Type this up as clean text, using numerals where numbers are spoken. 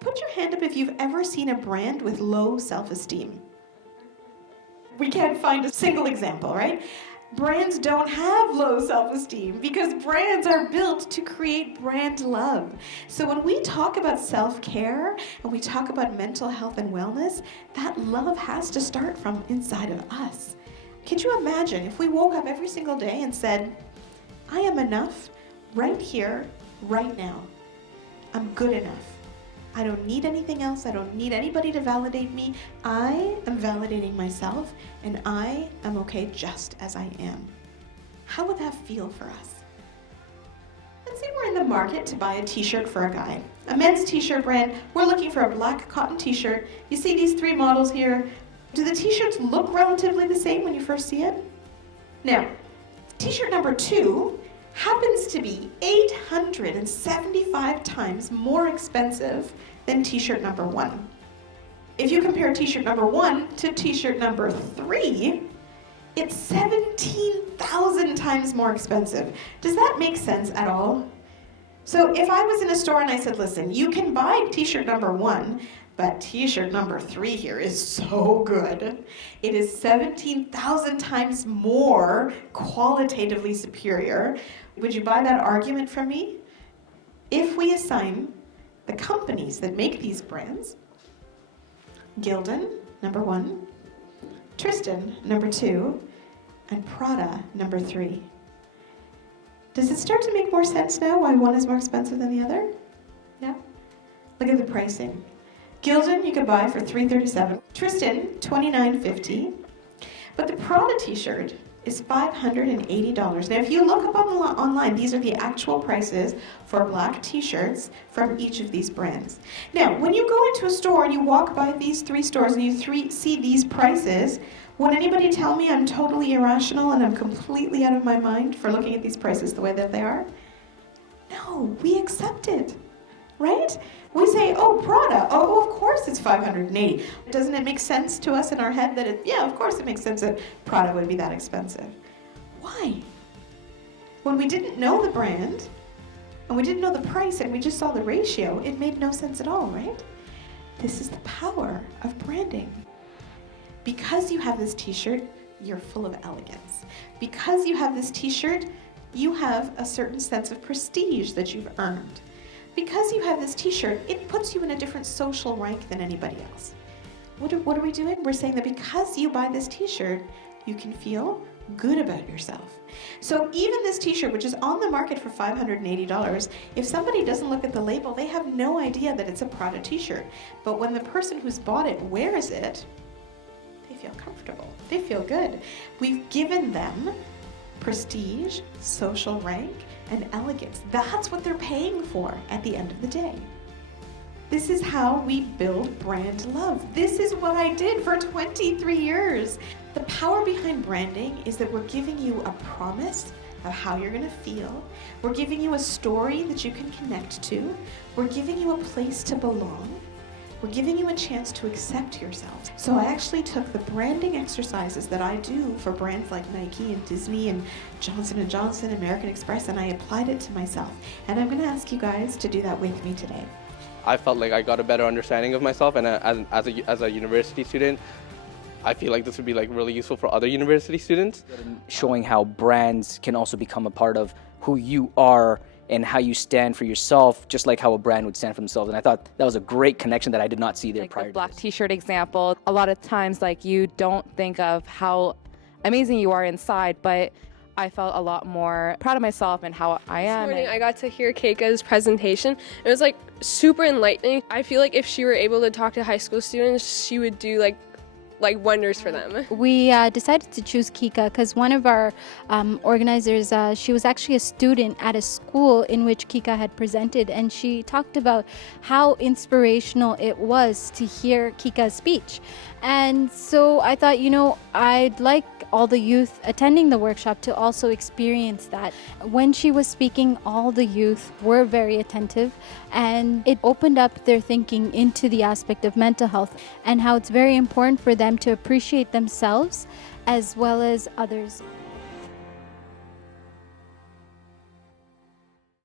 Put your hand up if you've ever seen a brand with low self-esteem. We can't find a single example, right? Brands don't have low self-esteem because brands are built to create brand love. So when we talk about self-care and we talk about mental health and wellness, that love has to start from inside of us. Can you imagine if we woke up every single day and said, I am enough right here, right now. I'm good enough. I don't need anything else. I don't need anybody to validate me. I am validating myself, and I am okay just as I am. How would that feel for us? Let's say we're in the market to buy a t-shirt for a guy. A men's t-shirt brand. We're looking for a black cotton t-shirt. You see these three models here. Do the t-shirts look relatively the same when you first see it? Now, t-shirt number 2 happens to be 875 times more expensive than t-shirt number 1. If you compare t-shirt number 1 to t-shirt number 3, it's 17,000 times more expensive. Does that make sense at all? So if I was in a store and I said, listen, you can buy t-shirt number 1, but t-shirt number 3 here is so good. It is 17,000 times more qualitatively superior. Would you buy that argument from me? If we assign the companies that make these brands, Gildan, number 1, Tristan, number 2, and Prada, number 3. Does it start to make more sense now why one is more expensive than the other? Yeah? Look at the pricing. Gildan you can buy for $337. Tristan, $29.50. But the Prada t-shirt is $580. Now if you look up online, these are the actual prices for black t-shirts from each of these brands. Now, when you go into a store and you walk by these 3 stores and you see these prices, would anybody tell me I'm totally irrational and I'm completely out of my mind for looking at these prices the way that they are? No, we accept it, right? We say, oh, Prada, oh, of course it's $580. Doesn't it make sense to us in our head that yeah, of course it makes sense that Prada would be that expensive. Why? When we didn't know the brand, and we didn't know the price, and we just saw the ratio, it made no sense at all, right? This is the power of branding. Because you have this t-shirt, you're full of elegance. Because you have this t-shirt, you have a certain sense of prestige that you've earned. Because you have this t-shirt, it puts you in a different social rank than anybody else. What are we doing? We're saying that because you buy this t-shirt, you can feel good about yourself. So even this t-shirt, which is on the market for $580, if somebody doesn't look at the label, they have no idea that it's a Prada t-shirt. But when the person who's bought it wears it, they feel comfortable. They feel good. We've given them prestige, social rank, and elegance. That's what they're paying for at the end of the day. This is how we build brand love. This is what I did for 23 years. The power behind branding is that we're giving you a promise of how you're gonna feel. We're giving you a story that you can connect to. We're giving you a place to belong. We're giving you a chance to accept yourself. So I actually took the branding exercises that I do for brands like Nike and Disney and Johnson & Johnson, American Express, and I applied it to myself. And I'm gonna ask you guys to do that with me today. I felt like I got a better understanding of myself, and as a university student, I feel like this would be like really useful for other university students. Showing how brands can also become a part of who you are and how you stand for yourself, just like how a brand would stand for themselves. And I thought that was a great connection that I did not see there prior to this. Like the black t-shirt example, a lot of times like you don't think of how amazing you are inside, but I felt a lot more proud of myself and how I am. This morning I got to hear Keka's presentation. It was like super enlightening. I feel like if she were able to talk to high school students, she would do like wonders for them. We decided to choose Keka because one of our organizers, she was actually a student at a school in which Keka had presented, and she talked about how inspirational it was to hear Keka's speech. And so I thought, you know, I'd like all the youth attending the workshop to also experience that. When she was speaking, all the youth were very attentive, and it opened up their thinking into the aspect of mental health and how it's very important for them to appreciate themselves as well as others.